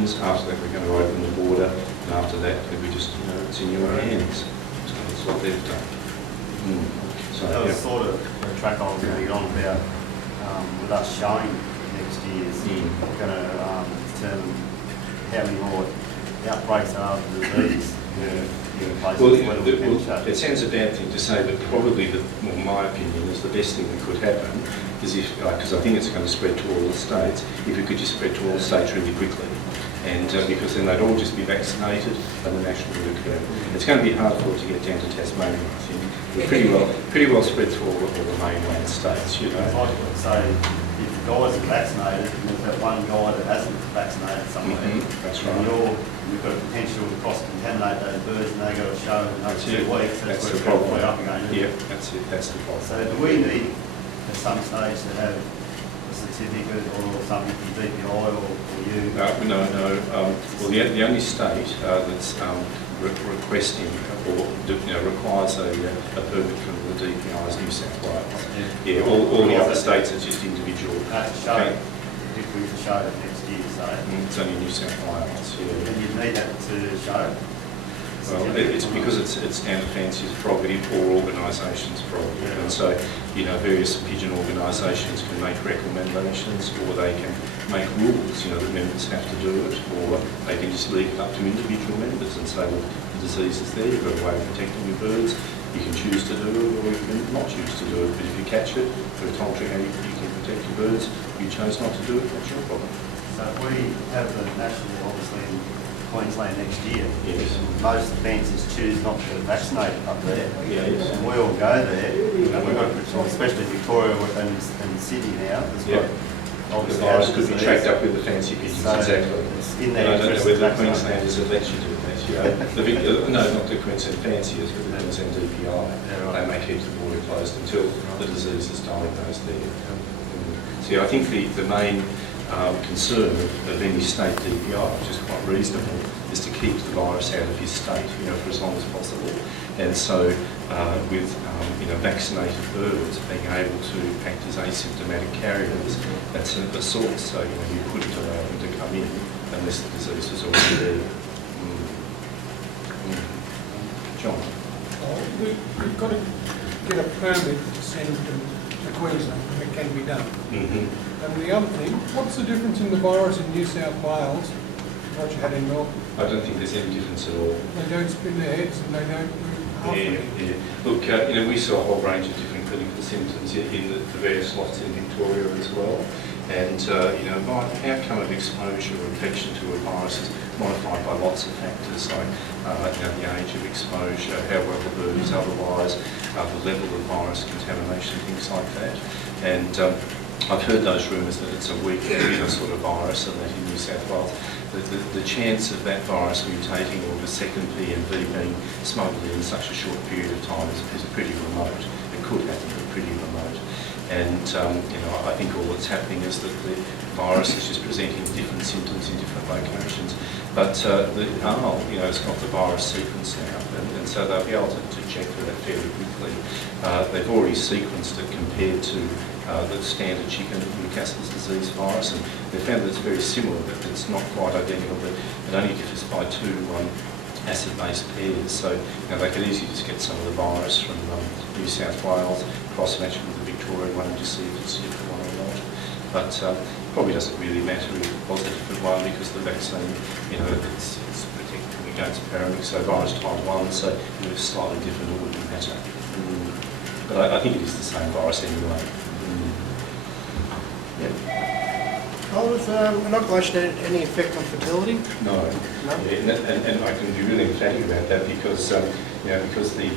pigeons. After that, we're going to open the border, and after that, we just, it's in your hands. So that's what they've done. So that was sort of the track I was going to get on about with us showing next year is going to determine how many more outbreaks there are of the disease. Well, it sounds a bad thing to say, but probably, my opinion is the best thing that could happen is if, because I think it's going to spread to all the states, if it could just spread to all the states really quickly. And because then they'd all just be vaccinated and the national would occur. It's going to be hard for it to get down to Tasmania, I think. We're pretty well spread through all the mainland states, I would say if the guys are vaccinated and there's that one guy that hasn't vaccinated somewhere, that's right. We've got a potential to cross-contaminate those birds and they've got to show in another 2 weeks. That's the problem. Up again, yeah, that's it. That's the problem. So do we need at some stage to have a certificate or something from DPI or you? No. Well, the only state that's requesting or requires a permit from the DPI is New South Wales. Yeah, all the other states are just individual. If we were to show it next year, so it's only New South Wales. Yeah. And you need that to show. Well, it's because it's down to fanciers' prerogative or organisations' prerogative, and so various pigeon organisations can make recommendations, or they can make rules. That members have to do it, or they can just leave it up to individual members and say, well, the disease is there. You've got a way of protecting your birds. You can choose to do it, or you can not choose to do it. But if you catch it, we're told you how you can protect your birds. You chose not to do it. That's your problem. So if we have the national, obviously in Queensland next year, yes. Most fanciers choose not to vaccinate up there. Yes. And we all go there. And we've got, especially Victoria and Sydney now. The virus could be tracked up with the fancy pigeons. So exactly. In there, I don't know whether the Queenslanders have let you do that. No, not the Queensland fanciers, but the Queensland DPI. They may keep the border closed until the disease is diagnosed there. See, I think the main concern of any state DPI, which is quite reasonable, is to keep the virus out of his state, for as long as possible. And so, with vaccinated birds being able to act as asymptomatic carriers, that's a source. So you couldn't allow them to come in unless the disease was already there. John. We've got to get a permit to send to Queensland, and it can be done. And the other thing, what's the difference in the virus in New South Wales to what you had in Melbourne? I don't think there's any difference at all. They don't spin their heads and they don't move halfway. Yeah. Look, we saw a whole range of different clinical symptoms in the various lots in Victoria as well. And, by outcome of exposure or infection to a virus is modified by lots of factors like, the age of exposure, how well the bird is otherwise, the level of virus contamination, things like that. And I've heard those rumours that it's a weak sort of virus and that in New South Wales, the chance of that virus mutating or the second PMV being smuggled in such a short period of time is pretty remote. It could happen, but pretty remote. And, I think all that's happening is that the virus is just presenting different symptoms in different locations. But the ARL, it's got the virus sequence now, and so they'll be able to check for that fairly quickly. They've already sequenced it compared to the standard chicken Newcastle's disease virus, and they found that it's very similar, but it's not quite identical, but it only differs by 2 acid-base pairs. So they could easily just get some of the virus from New South Wales, cross-match it with the Victorian one and just see if it's a different one or not. But probably doesn't really matter if it was a different one because the vaccine, it's protecting against paramyx, so virus type 1, so if it's slightly different, it wouldn't matter. But I think it is the same virus anyway. Was inoculation had any effect on fertility? No. Yeah, and I can be really emphatic about that because because the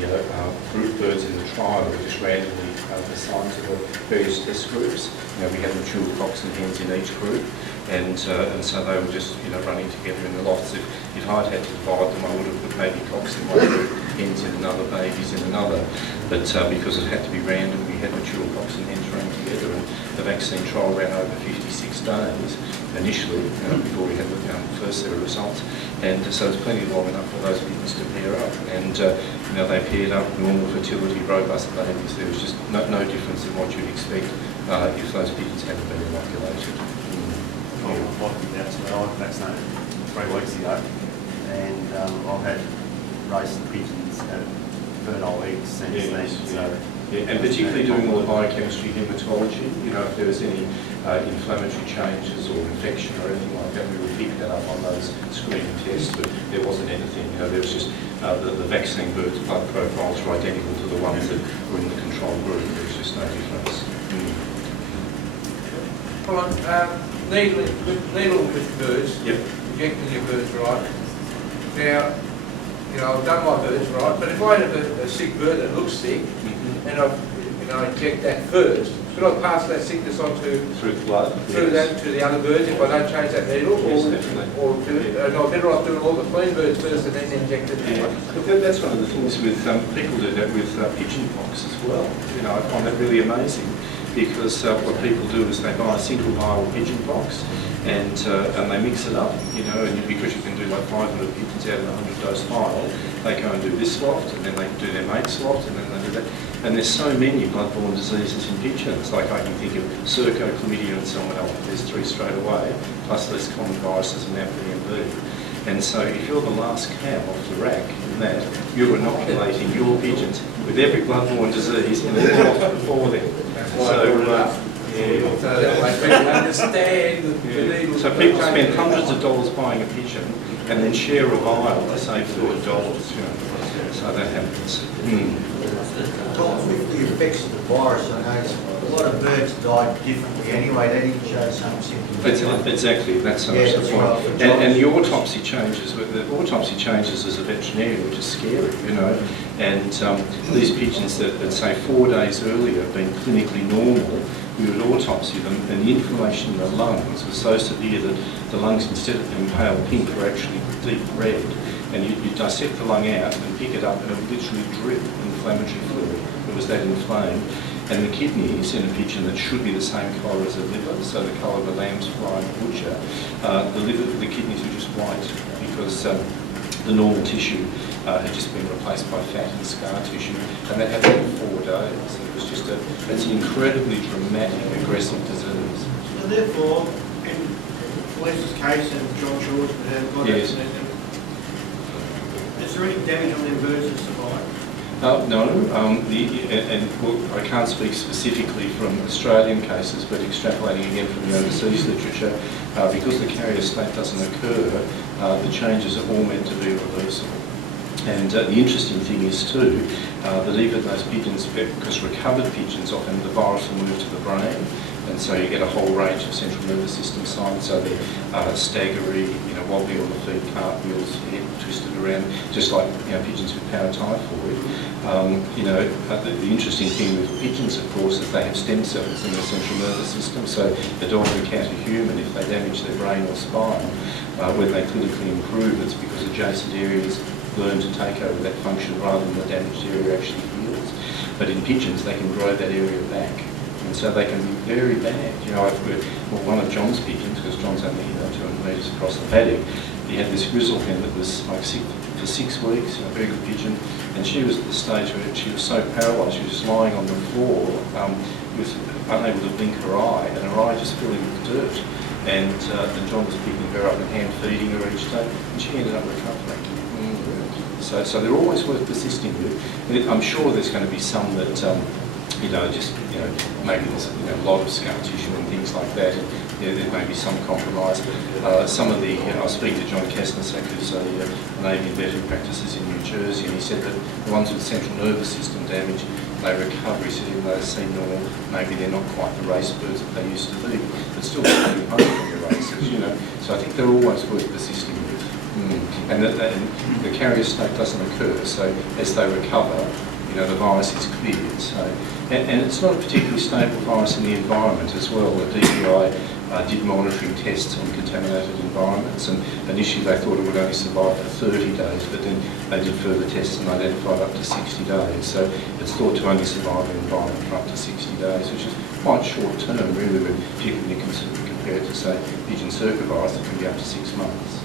group birds in the trial were just randomly assigned to the various test groups. We had mature cocks and hens in each group, and so they were just running together in the lots. If I'd had to divide them, I would have put maybe cocks in one group, hens in another, babies in another. But because it had to be random, we had mature cocks and hens running together, and the vaccine trial ran over 56 days initially, before we had the first set of results. And so it's plenty long enough for those pigeons to pair up. And they paired up, normal fertility, robust babies. There was just no difference in what you'd expect if those pigeons hadn't been inoculated. What about vaccinated? 3 weeks ago, and I've had raced the pigeons at fertile eggs since then. Yes, So, yeah, and particularly doing all the biochemistry, hematology, you know, if there was any inflammatory changes or infection or anything like that, we would pick that up on those screening tests, but there wasn't anything, you know, there was just the vaccine birds' blood profiles were identical to the ones that were in the control group. There was just no difference. Needle with birds, Yep. injecting your birds, right? Now, you know, I've done my birds, right, but if I have a sick bird that looks sick, and I inject that first, should I pass that sickness on to Through the blood? that to the other birds if I don't change that needle, Yes, definitely. or do it? No, better off doing all the clean birds first and then inject it. Yeah, look, that's one of the things with people do that with pigeon pox as well. You know, I find that really amazing because what people do is they buy a single vial pigeon pox and they mix it up, you know, and because you can do like 500 pigeons out of a 100-dose vial, they go and do this lot and then they do their mate's lot and then they do that. And there's so many bloodborne diseases in pigeons, like I can think of Serco, chlamydia and salmonella. There's 3 straight away, plus less common viruses and now PMV. And so if you're the last cow off the rack in that, you're inoculating your pigeons with every bloodborne disease and they're off before them. So that way people understand the needles. So people spend hundreds of dollars buying a pigeon and then share a vial to save $4. You know. So that happens. Colin, with the effects of the virus, I know a lot of birds died differently anyway. They didn't show some symptoms. Exactly, that's so Yeah, much the well, point. And the autopsy changes, as a veterinarian, which is scary, you know. And these pigeons that say 4 days earlier have been clinically normal, we would autopsy them, and the inflammation in the lungs was so severe that the lungs, instead of being pale pink, were actually deep red. And you dissect the lung out and pick it up, and it would literally drip inflammatory fluid. It was that inflamed. And the kidneys in a pigeon that should be the same colour as the liver, so the colour of a lamb's fly and butcher, the kidneys were just white because the normal tissue had just been replaced by fat and scar tissue, and that happened in 4 days. It was just it's an incredibly dramatic, aggressive disease. So therefore, in Leslie's case and John Shaw's, Yes. is there any damage on their birds that survive? No, I can't speak specifically from Australian cases, but extrapolating again from the overseas literature, because the carrier state doesn't occur, the changes are all meant to be reversible. And the interesting thing is too, that even those pigeons, because recovered pigeons, often the virus will move to the brain, and so you get a whole range of central nervous system signs, so they're staggery, you know, wobbly on the feet, cartwheels, head twisted around, just like, you know, pigeons with paratyphoid. You know, the interesting thing with pigeons, of course, is they have stem cells in their central nervous system, so the dog, the cat, or human, if they damage their brain or spine, when they clinically improve, it's because adjacent areas learn to take over that function rather than the damaged area actually heals. But in pigeons, they can grow that area back. And so they can be very bad. You know, one of John's pigeons, because John's only 200 metres across the paddock, he had this grizzle hen that was like sick for 6 weeks, a very good pigeon, and she was at the stage where she was so paralysed, she was just lying on the floor, was unable to blink her eye, and her eye just filling with dirt. And John was picking her up and hand feeding her each day, and she ended up recovering. So they're always worth persisting with. And I'm sure there's going to be some that, maybe there's a lot of scar tissue and things like that. And, there may be some compromise. Some of the, I was speaking to John Kastnersak, who's a Navy vet who practices in New Jersey, and he said that the ones with central nervous system damage, they recover. He said even though they seem normal, maybe they're not quite the race birds that they used to be, but still pretty home from the races, you know. So I think they're always worth persisting with. And the carrier state doesn't occur, so as they recover, the virus is cleared. So, and it's not a particularly stable virus in the environment as well. The DPI did monitoring tests on contaminated environments, and initially they thought it would only survive for 30 days, but then they did further tests and identified up to 60 days. So it's thought to only survive in environment for up to 60 days, which is quite short term, really, when particularly compared to, say, pigeon circovirus that can be up to 6 months.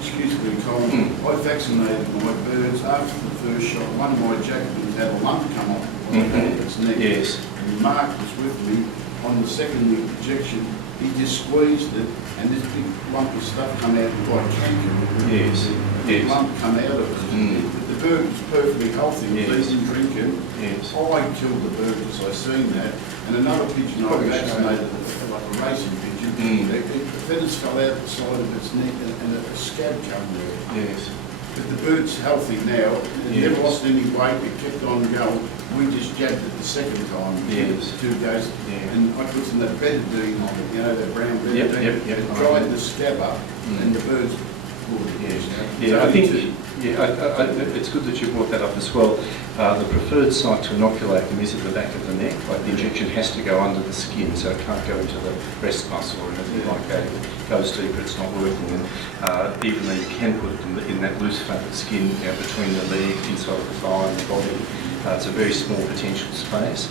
Excuse me, Colin. I vaccinated my birds after the first shot. One of my jacobins had a lump come off on its neck. Yes. And Mark was with me on the second injection. he just squeezed it, and this big lump of stuff come out like canker. Yes, Big yes. lump come out of it. But the bird was perfectly healthy, it was Yes. eating, drinking. Yes. I killed the bird because I seen that, and another pigeon I Probably vaccinated, like a racing pigeon. The feathers fell out the side of its neck, and a scab come there. Yes. But the bird's healthy now, it Yes. never lost any weight, it kept on going. We just jabbed it the second time, Yes. 2 days, Yeah. and I put some of that betadine on it, you know, that brown Yep, betadine. yep, yep. It dried the scab up, and the bird's good. Yes. So Yeah, I think, to- it's good that you brought that up as well. The preferred site to inoculate them is at the back of the neck. Like the injection has to go under the skin, so it can't go into the breast muscle or anything like that. If it goes deeper, it's not working. And even though you can put them in that loose fat skin, you know, between the leg, inside of the thigh and the body, it's a very small potential space.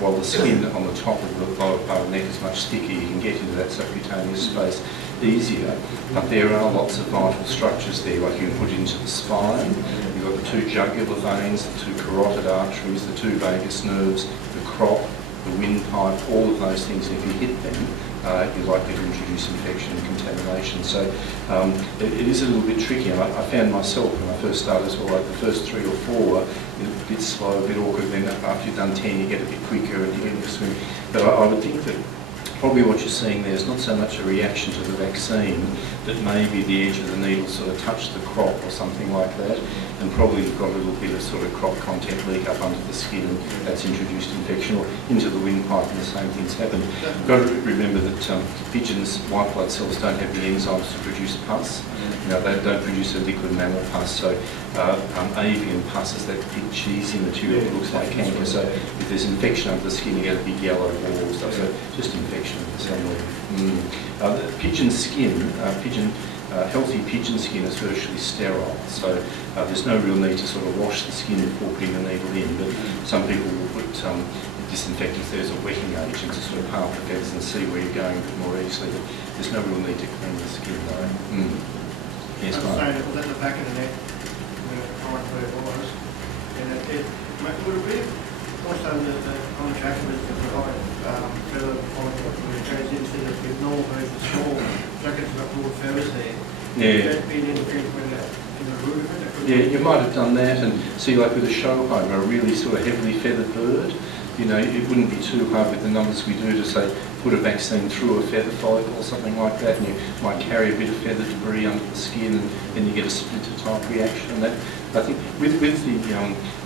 While the skin on the top of the lower part of the neck is much thicker, you can get into that subcutaneous space easier. But there are lots of vital structures there, like you can put into the spine. You've got the 2 jugular veins, the 2 carotid arteries, the 2 vagus nerves, the crop, the windpipe, all of those things. If you hit them, you're likely to introduce infection and contamination. So it is a little bit tricky. And I found myself when I first started as well, like the first 3 or 4, a bit slow, a bit awkward. Then after you've done 10, you get a bit quicker and you get into swing. But I would think that probably what you're seeing there is not so much a reaction to the vaccine, but maybe the edge of the needle sort of touched the crop or something like that, and probably you've got a little bit of sort of crop content leak up under the skin, and that's introduced infection, or into the windpipe, and the same things happen. You've got to remember that pigeons' white blood cells don't have the enzymes to produce pus. You know, they don't produce a liquid mammal pus, so avian pus is that big cheesy material that looks like canker. So if there's infection under the skin, you get a big yellow ball and stuff. So just infection somewhere. The pigeon skin, healthy pigeon skin is virtually sterile. So there's no real need to sort of wash the skin before putting the needle in. But some people will put disinfectants there as a wetting agent to sort of part the feathers and see where you're going a bit more easily. But there's no real need to clean the skin though. Yes, I was Mark. saying it was at the back of the neck, where it was, and would it be also the contract with the provide further quality when it goes into the normal version, small jackets got more feathers there? Yeah. Would that be an interference in the root of it? Yeah, you might have done that, and see, like with a show home, a really sort of heavily feathered bird, you know, it wouldn't be too hard with the numbers we do to say put a vaccine through a feather follicle or something like that, and you might carry a bit of feather debris under the skin, and then you get a splinter type reaction. That I think with the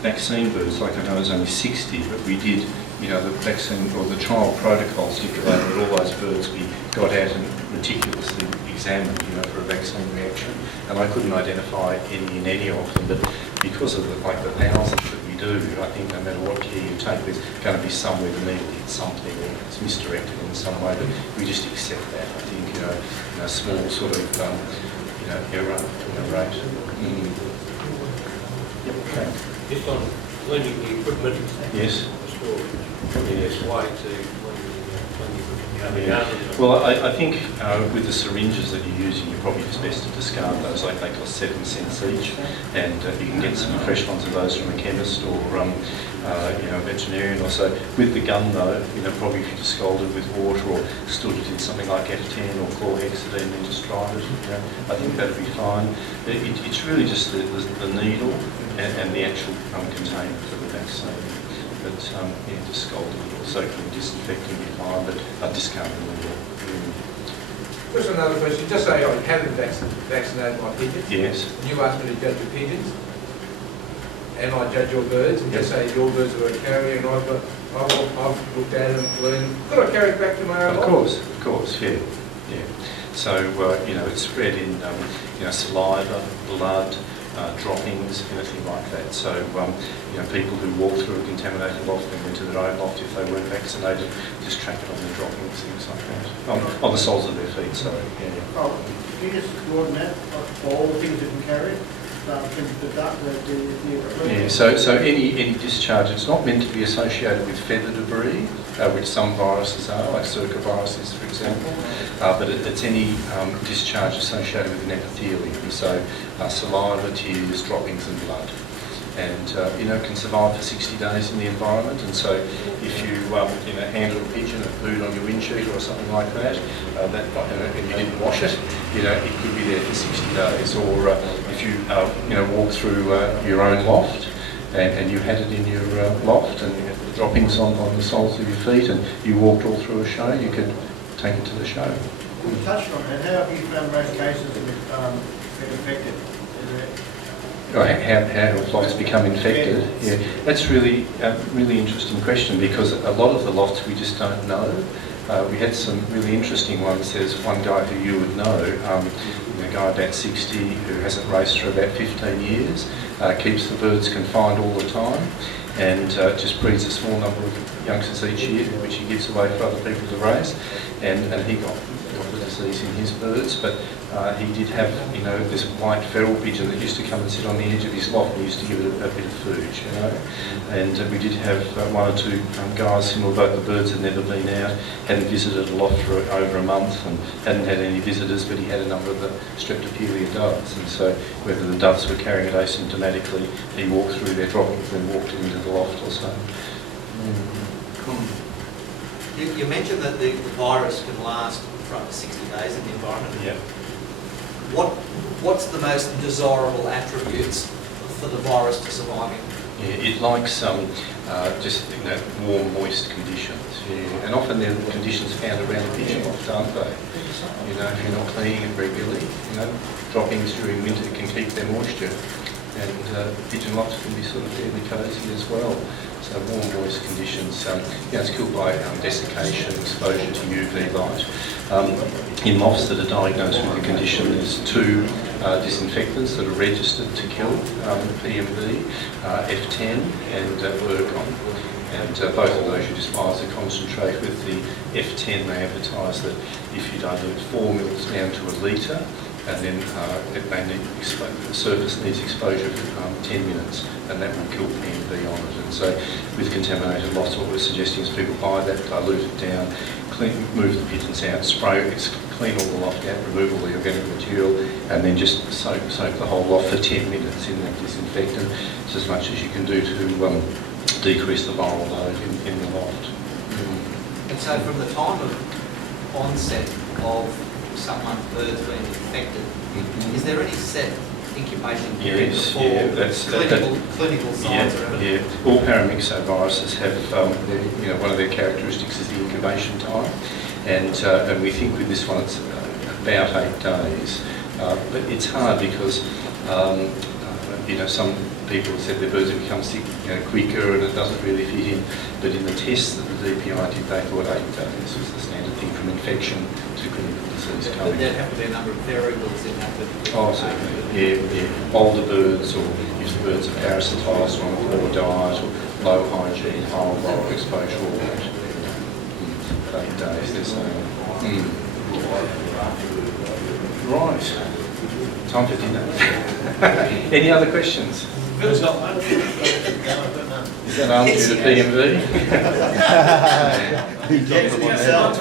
vaccine birds, like I know it was only 60, but we did, you know, the vaccine or the trial protocol stipulated that all those birds be got out and meticulously examined, you know, for a vaccine reaction. And I couldn't identify any in any of them, but because of the thousands that we do, I think no matter what care you take, there's going to be somewhere the needle hits something or it's misdirected in some way. But we just accept that. I think, you know small sort of error, rate. Yep. Okay. Just on cleaning the equipment. Yes. Yes. Way to clean the garden. Well, I think with the syringes that you're using, you're probably just best to discard those. Like they cost 7 cents each, and you can get some fresh ones of those from a chemist or a veterinarian or so. With the gun though, probably if you just scalded with water or stood it in something like F10 or chlorhexidine and just dried it, I think that'd be fine. It's really just the needle and the actual container for the vaccine. But just scald it or soaking disinfecting be fine, but I discard the needle. Just another question. Just say I haven't vaccinated my pigeons. Yes. And you asked me to judge your pigeons, and I judge your birds, and just say your birds are a carrier, and I've looked at them, learned. Could I carry it back to my own life? Of course, yeah. So it's spread in saliva, blood, droppings, anything like that. So people who walk through a contaminated loft and went to their own loft if they weren't vaccinated, just track it on their droppings, things like that. On the soles of their feet, sorry. Yeah. Oh, can you just broaden that, all the things that can carry it? Yeah, so any discharge, it's not meant to be associated with feather debris, which some viruses are, like circoviruses, for example, but it's any discharge associated with an epithelium, so saliva, tears, droppings and blood. and can survive for 60 days in the environment. And so if you handle a pigeon and pooed on your windshield or something like that, and you didn't wash it, it could be there for 60 days. Or if you walk through your own loft and you had it in your loft and you had droppings on the soles of your feet and you walked all through a show, you could take it to the show. We touched on that. How have you found most cases get infected? How have lofts become infected? Yeah, that's really a really interesting question, because a lot of the lofts we just don't know. We had some really interesting ones. There's one guy who you would know, a guy about 60 who hasn't raced for about 15 years, keeps the birds confined all the time, and just breeds a small number of youngsters each year, which he gives away for other people to raise, and he got the disease in his birds. But he did have, this white feral pigeon that used to come and sit on the edge of his loft, and he used to give it a bit of food, And we did have one or two guys who, although the birds had never been out, hadn't visited a loft for over a month and hadn't had any visitors, but he had a number of the streptopelia doves. And so whether the doves were carrying it asymptomatically, he walked through their droppings and walked it into the loft or so. You mentioned that the virus can last for up to 60 days in the environment. Yeah. What's the most desirable attributes for the virus to survive in? Yeah, it likes just warm, moist conditions. Yeah. And often they're conditions found around the pigeon loft, aren't they? If you're not cleaning it regularly, droppings during winter can keep their moisture. And pigeon lofts can be sort of fairly cosy as well. So warm, moist conditions. It's killed by desiccation, exposure to UV light. In lofts that are diagnosed with the condition, there's two disinfectants that are registered to kill, PMV, F10 and Ergon. And both of those you just buy as a concentrate. With the F10, they advertise that if you dilute 4 mils down to a litre, and then the surface needs exposure for 10 minutes, and that will kill PMV on it. And so with contaminated lofts, what we're suggesting is people buy that, dilute it down, move the pigeons out, clean all the loft out, remove all the organic material, and then just soak the whole loft for 10 minutes in that disinfectant. It's as much as you can do to decrease the viral load in the loft. And so from the time of onset of someone's birds being infected, is there any set incubation period before clinical signs are evident? Yeah, all paramyxoviruses have, one of their characteristics is the incubation time, and we think with this one it's about 8 days. But it's hard because, some people said their birds have become sick quicker and it doesn't really fit in. But in the tests that the DPI did, they thought 8 days was the standard thing from infection to clinical disease But coming. there'd have to be a number of variables in that. Oh, certainly. Yeah. Older birds, or if the birds are parasitised on a poor diet, or low hygiene, high viral exposure, all that. 8 days, they're saying. Right. Time for dinner. Any other questions? Is that answer to PMV?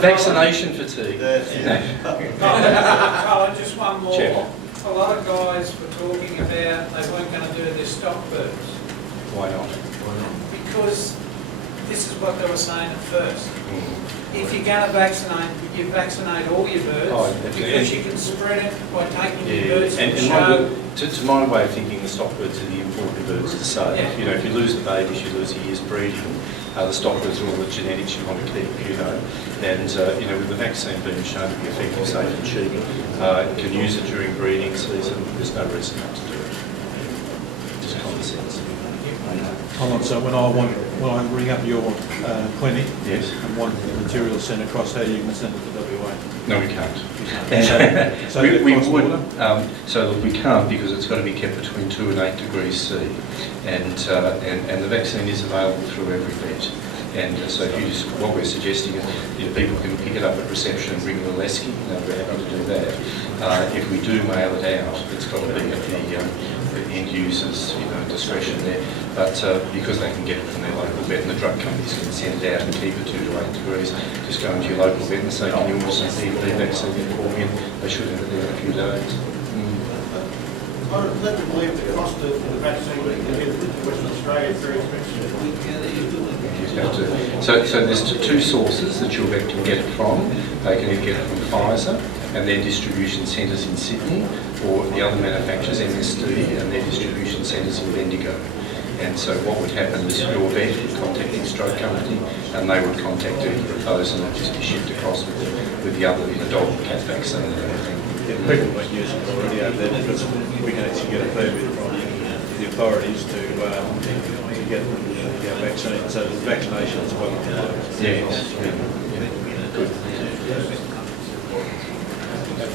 Vaccination fatigue. Colin, just one more. Chairman. A lot of guys were talking about they weren't going to do their stock birds. Why not? Because this is what they were saying at first. If you're going to vaccinate, you vaccinate all your birds, because you can spread it by taking your birds to the show. To my way of thinking, the stock birds are the important birds to save. Yeah. If you lose the babies, you lose a year's breeding. The stock birds are all the genetics you want to keep, And, with the vaccine being shown to be effective, safe and cheap, you can use it during breeding season. There's no reason not to do it. Just common sense. So when I ring up your clinic, Yes. and want the material sent across, how you can send it to WA? No, we can't. So we would. So look, we can't, because it's got to be kept between 2 and 8 degrees C, and the vaccine is available through every vet. And so what we're suggesting is people can pick it up at reception and bring the Lesky. We're happy to do that. If we do mail it out, it's got to be at the end user's discretion there. But because they can get it from their local vet, and the drug companies can send it out and keep it 2 to 8 degrees, just go into your local vet and say, can you order some PMV vaccine for me? And they should have it there in a few days. I'm led to believe the cost of the vaccine in Western Australia is very expensive. So there's two sources that you can get it from. They can either get it from Pfizer and their distribution centres in Sydney, or the other manufacturers, MSD, and their distribution centres in Bendigo. And so what would happen is your vet would contact the stroke company, and they would contact either of those, and it would just be shipped across with the other, the dog and cat vaccine and everything. Yeah, people have been using it already over there because we can actually get a permit from the authorities to get the vaccine. So the vaccination is well underway. Yes. Yeah. Good.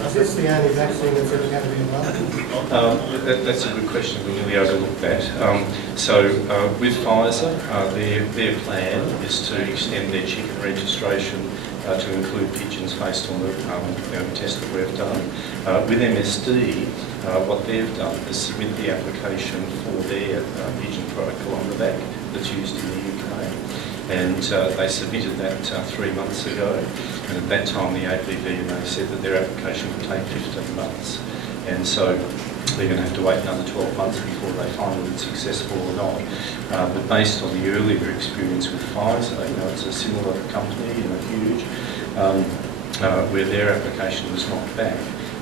Is this the only vaccine that's ever going to be available? That's a good question. We really overlooked that. With Pfizer, their plan is to extend their chicken registration to include pigeons based on the test that we've done. With MSD, what they've done is submit the application for their pigeon product Colombovac that's used in the UK. And they submitted that 3 months ago. And at that time, the APV said that their application would take 15 months. And so they're going to have to wait another 12 months before they find whether it's successful or not. But based on the earlier experience with Pfizer, it's a similar company, huge, where their application was knocked back.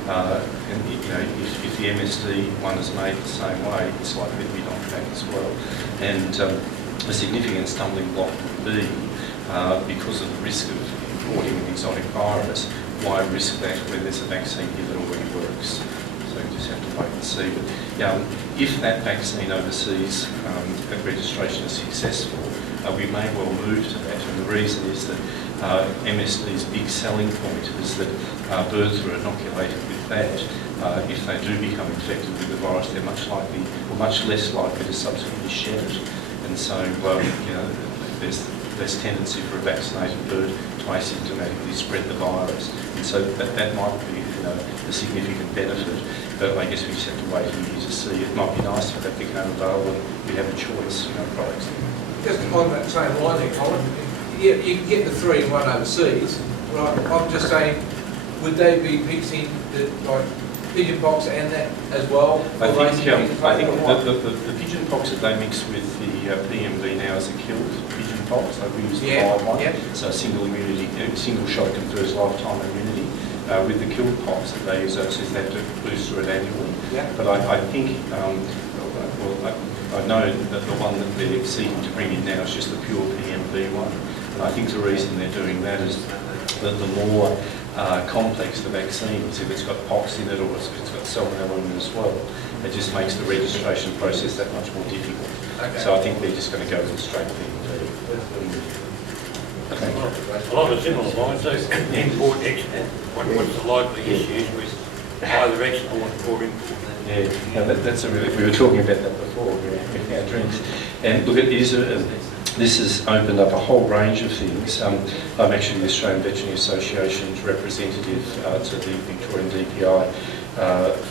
And if the MSD one is made the same way, it's likely to be knocked back as well. And a significant stumbling block would be because of the risk of importing an exotic virus. Why risk that when there's a vaccine here that already works? So we just have to wait and see. But if that vaccine overseas that registration is successful, we may well move to that. And the reason is that MSD's big selling point is that birds who are inoculated with that, if they do become infected with the virus, they're much less likely to subsequently shed it. And so, there's less tendency for a vaccinated bird to asymptomatically spread the virus. And so that might be a significant benefit. But I guess we just have to wait a year to see. It might be nice if that became available and we have a choice, products. Just on that same line there, Colin, you can get the 3 and 1 overseas. Right? I'm just saying, would they be mixing the pigeon pox and that as well? I think the pigeon pox that they mix with the PMV now is a killed pigeon pox. We use the live one, so single immunity, single shot confers lifetime immunity. With the killed pox that they use, they have to booster it annually. Yeah. But I think, I know that the one that they're seeking to bring in now is just the pure PMV one. And I think the reason they're doing that is that the more complex the vaccine is, if it's got pox in it or it's got salmonella in it as well, it just makes the registration process that much more difficult. Okay. So I think they're just going to go with the straight PMV. Okay. Along a similar line, so import, export, what's the likely issues with either export or import? Yeah, that's a really, we were talking about that before, our drinks. And look, this has opened up a whole range of things. I'm actually the Australian Veterinary Association's representative to the Victorian DPI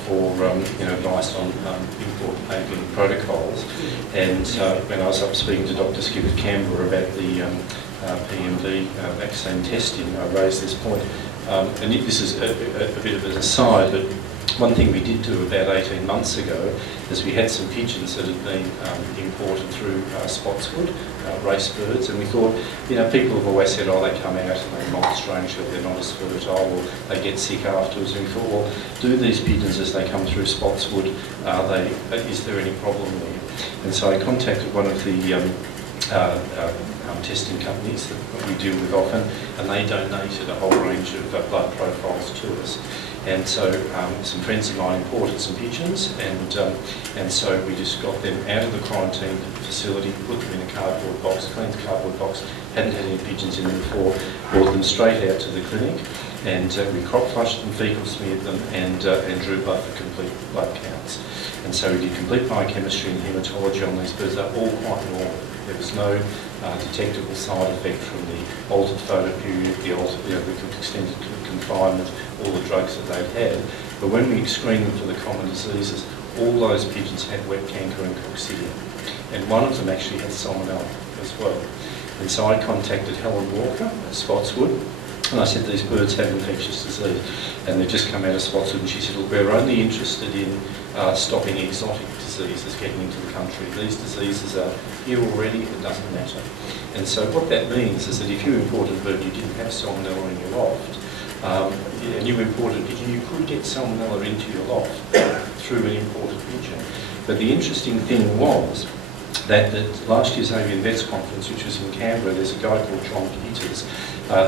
for advice on import labeling protocols. And when I was up speaking to Dr. Skip at Canberra about the PMV vaccine testing, I raised this point. And this is a bit of an aside, but one thing we did do about 18 months ago is we had some pigeons that had been imported through Spotswood, race birds, and we thought, people have always said, they come out and they molt strangely, they're not as fertile, or they get sick afterwards, and we thought, well, do these pigeons as they come through Spotswood, is there any problem there? And so I contacted one of the testing companies that we deal with often, and they donated a whole range of blood profiles to us. And so some friends of mine imported some pigeons, and so we just got them out of the quarantine facility, put them in a cardboard box, cleaned the cardboard box, hadn't had any pigeons in them before, brought them straight out to the clinic, and we crop flushed them, fecal smeared them, and drew blood for complete blood counts. And so we did complete biochemistry and haematology on these birds. They're all quite normal. There was no detectable side effect from the altered photoperiod, the extended confinement, all the drugs that they'd had. But when we screened them for the common diseases, all those pigeons had wet canker and coccidia. And one of them actually had salmonella as well. And so I contacted Colin Walker at Spotswood, And I said, these birds have infectious disease, and they've just come out of Spotswood. And she said, look, we're only interested in stopping exotic diseases getting into the country. These diseases are here already, it doesn't matter. And so what that means is that if you imported a bird, you didn't have salmonella in your loft, and you imported a pigeon, you could get salmonella into your loft through an imported pigeon. But the interesting thing was that at last year's Avian Vets Conference, which was in Canberra, there's a guy called John Peters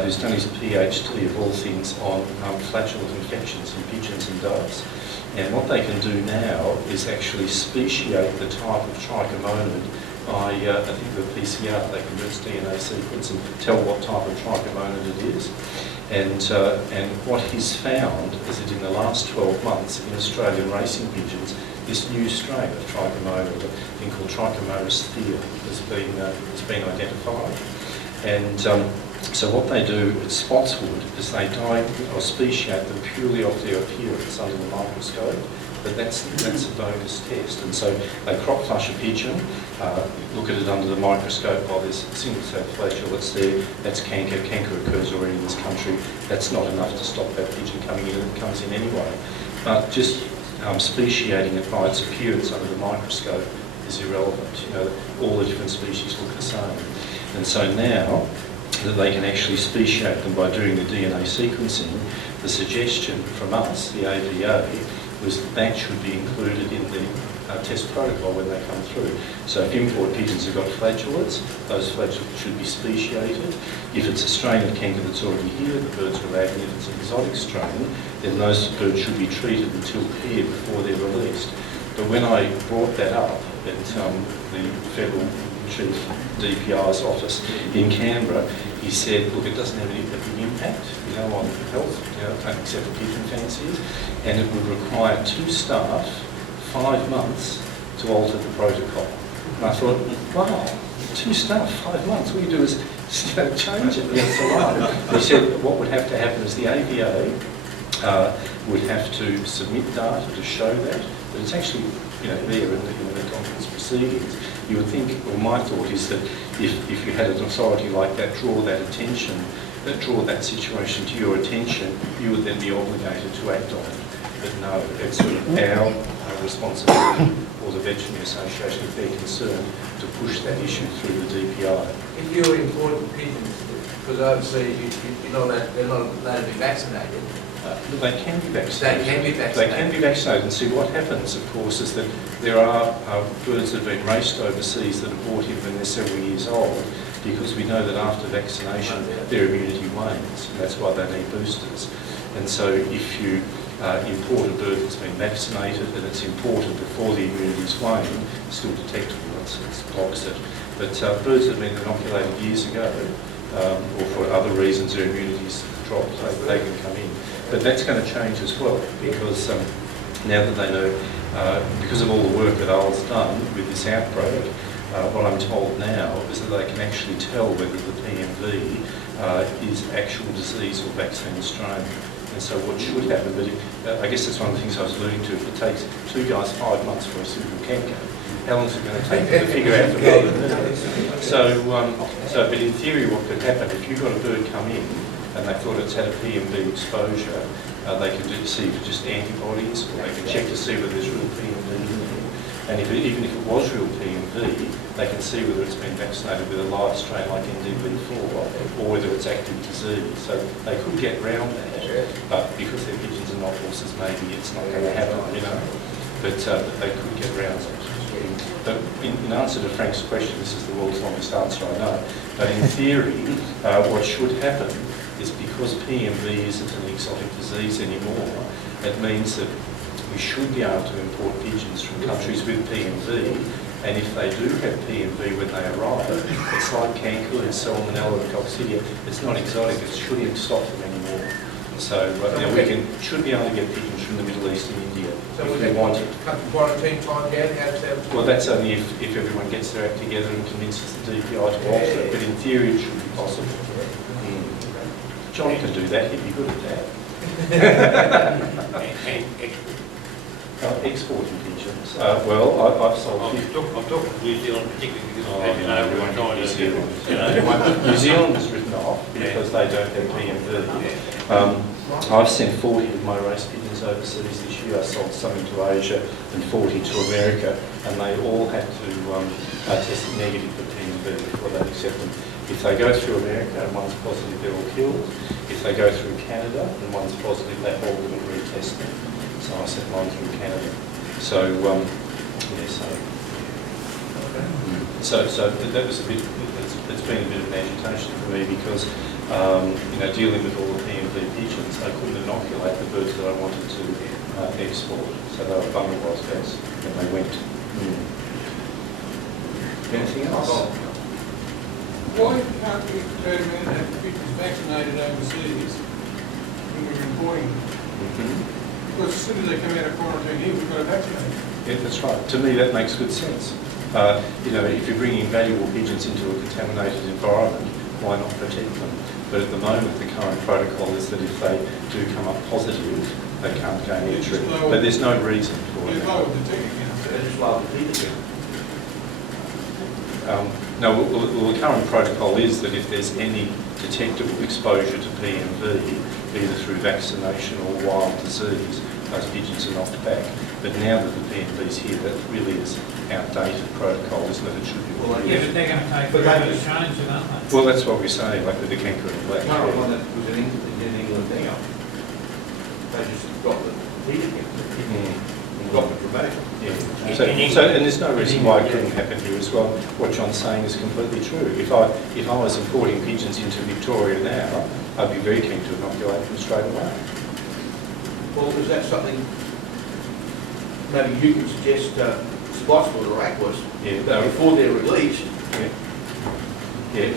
who's done his PhD of all things on flatulent infections in pigeons and doves. And what they can do now is actually speciate the type of trichomonid by, I think, the PCR. They can do its DNA sequence and tell what type of trichomonid it is. And what he's found is that in the last 12 months in Australian racing pigeons, this new strain of trichomonid, a thing called Trichomonas thea, has been identified. And so what they do at Spotswood is they or speciate them purely off their appearance under the microscope, but that's a bogus test. And so they crop flush a pigeon, look at it under the microscope. While there's single-cell flatulates there, that's canker. Canker occurs already in this country. That's not enough to stop that pigeon coming in, and it comes in anyway. But just speciating it by its appearance under the microscope is irrelevant. You know, all the different species look the same. And so now that they can actually speciate them by doing the DNA sequencing, the suggestion from us, the AVA, was that should be included in the test protocol when they come through. So if import pigeons have got flatulates, those flatulates should be speciated. If it's a strain of canker that's already here, the birds are allowed, and if it's an exotic strain, then those birds should be treated until paired before they're released. But when I brought that up at the Federal Chief DPI's office in Canberra, he said, look, it doesn't have any big impact, you know, on health, except for pigeon fanciers, and it would require 2 staff 5 months to alter the protocol. And I thought, wow, 2 staff, 5 months, all you do is change it, and it's allowed. He said what would have to happen is the AVA would have to submit data to show that, but it's actually, you know, there in the conference proceedings. You would think, or my thought is that if you had an authority like that draw that situation to your attention, you would then be obligated to act on it. But no, it's sort of our responsibility, or the Veterinary Association, if they're concerned, to push that issue through the DPI. If you're importing pigeons, because overseas they're not allowed to be vaccinated. They can be vaccinated. They can be vaccinated. They can be vaccinated. And see, what happens, of course, is that there are birds that have been raced overseas that are brought in when they're several years old, because we know that after vaccination, their immunity wanes. And that's why they need boosters. And so if you import a bird that's been vaccinated and it's imported before the immunity's wane, it's still detectable, it blocks it. But birds that have been inoculated years ago, or for other reasons their immunity's dropped, they can come in. But that's going to change as well, because now that they know, because of all the work that Al's done with this outbreak, what I'm told now is that they can actually tell whether the PMV is actual disease or vaccine strain. And so what should happen, but I guess that's one of the things I was alluding to, if it takes 2 guys 5 months for a simple canker, how long is it going to take to figure out the problem? So, but in theory what could happen, if you've got a bird come in and they thought it's had a PMV exposure, they can see for just antibodies, or they can check to see whether there's real PMV in there. And even if it was real PMV, they can see whether it's been vaccinated with a live strain like NDV4 or whether it's active disease. So they could get round that, but because they're pigeons and not horses, maybe it's not going to happen, you know. But they could get round it. But in answer to Frank's question, this is the world's longest answer, I know, but in theory, what should happen is because PMV isn't an exotic disease anymore, it means that we should be able to import pigeons from countries with PMV, and if they do have PMV when they arrive, it's like canker and salmonella and coccidia. It's not exotic, it shouldn't stop them anymore. So we should be able to get pigeons from the Middle East and India if we want it. Cut the quarantine time down, how's that? Well, that's only if everyone gets their act together and convinces the DPI to alter it, but in theory it should be possible. John can do that, he'd be good at that. Exporting pigeons. Well, I've sold. I'm talking New Zealand particularly because, as you know, we're trying New to, Zealand. you know, New Zealand is written off because they don't have PMV. I've sent 40 of my race pigeons overseas this year. I sold some into Asia and 40 to America, and they all had to test negative for PMV before they accept them. If they go through America and one's positive, they're all killed. If they go through Canada and one's positive, they hold them and retest them. So I sent mine through Canada. So, so that was a bit, it's been a bit of an agitation for me because, dealing with all the PMV pigeons, I couldn't inoculate the birds that I wanted to export. So they were vulnerable, I suppose, when they went. Anything else? Why can't we turn around and have pigeons vaccinated overseas when we're importing them? Because as soon as they come out of quarantine here, we've got to vaccinate them. Yeah, that's right. To me, that makes good sense. If you're bringing valuable pigeons into a contaminated environment, why not protect them? But at the moment, the current protocol is that if they do come up positive, they can't gain entry. But there's no reason for it. No, well, the current protocol is that if there's any detectable exposure to PMV, either through vaccination or wild disease, those pigeons are knocked back. But now that the PMV's here, that really is outdated protocol, isn't it? It should be. Yeah, but they're going to take forever to change it, aren't they? Well, that's what we say, like with the kangaroo black. The current one that was in England now, they just got the heat again. Got the dramatic. Yeah. So, and there's no reason why it couldn't happen here as well. What John's saying is completely true. If I was importing pigeons into Victoria now, I'd be very keen to inoculate them straight away. Well, is that something maybe you could suggest spots for the aquas that before they're released? Yeah.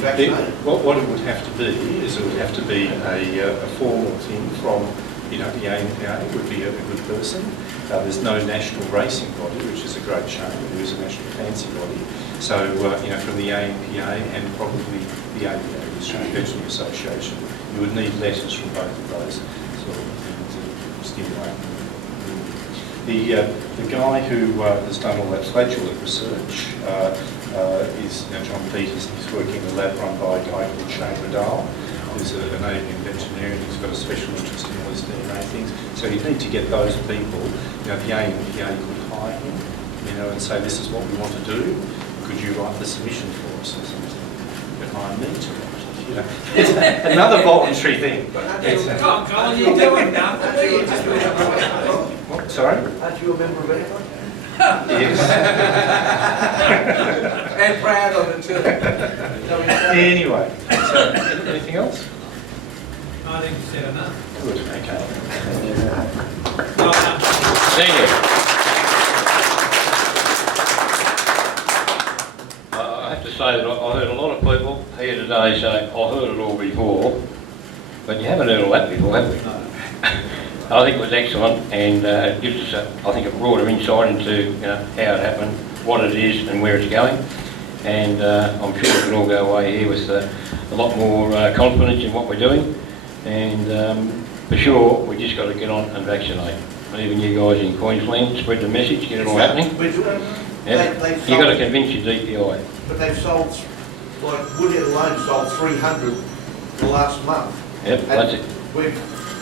What it would have to be is it would have to be a formal thing from, the ANPA would be a good person. There's no national racing body, which is a great shame. There is a national fancy body. So, from the ANPA and probably the ABA, the Australian Veterinary Association, you would need letters from both of those sort of things to stimulate them. The guy who has done all that flatulent research is John Peters. He's working in a lab run by a guy called Shane Riddell, who's an avian veterinarian who's got a special interest in all these DNA things. So you need to get those people, the ANPA could hire him, and say, this is what we want to do. Could you write the submission for us or something? But hire me to write it, It's another voluntary thing. Come on, Colin, you're doing that. What? Sorry? Aren't you a member of ANPA? Yes. And proud of it too. Anyway, so anything else? I think you said enough. Good, okay. Well done. thank you. I have to say that I heard a lot of people here today say, I heard it all before, but you haven't heard all that before, have we? I think it was excellent, and it gives us, I think, a broader insight into how it happened, what it is, and where it's going. And I'm sure we can all go away here with a lot more confidence in what we're doing. And for sure, we just got to get on and vaccinate. Even you guys in Queensland, spread the message, get it all happening. Yeah. You've got to convince your DPI. But they've sold, like Woodhead alone sold 300 the last month. Yep, that's it.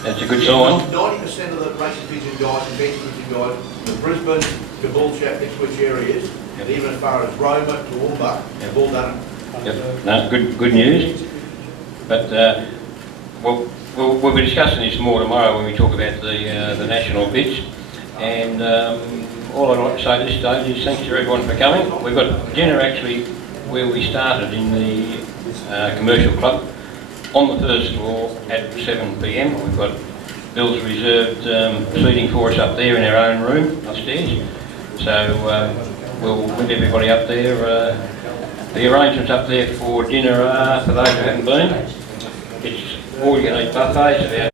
That's a good sign. 90% of the racing pigeon guys and best pigeon guys, the Brisbane, Caboolture, Ipswich areas, and even as far as Roma, Toowoomba, have all done it. Yep. No, good news. But we'll be discussing this more tomorrow when we talk about the national bids. And all I'd like to say at this stage is thanks to everyone for coming. We've got dinner actually where we started in the commercial club on the first floor at 7 p.m. We've got Bill's reserved seating for us up there in our own room upstairs. So we'll with everybody up there. The arrangements up there for dinner are, for those who haven't been, it's all you can eat buffets.